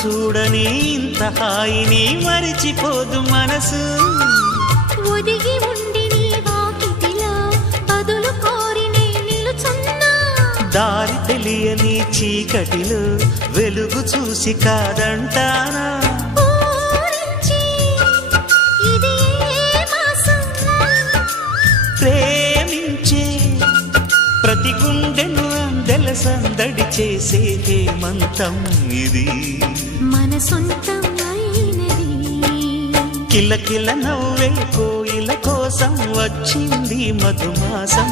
చూడని ఇంత హాయిని మరిచిపోదు మనసు. ఒదిగి ఉండి నీ వాకిటిలో బదులు కోరి నే నిలుచున్నా. దారి తెలియని చీకటిలో వెలుగు చూసి కాదంటానా. ఊరించి ఇది ఏ మాసం, ప్రేమించే ప్రతి గుండెను అందెల సందడి చేసే హేమంతం ఇది. మన సొంతం అయినది. కిలకిల నవ్వే కోయిల కోసం వచ్చింది మధుమాసం.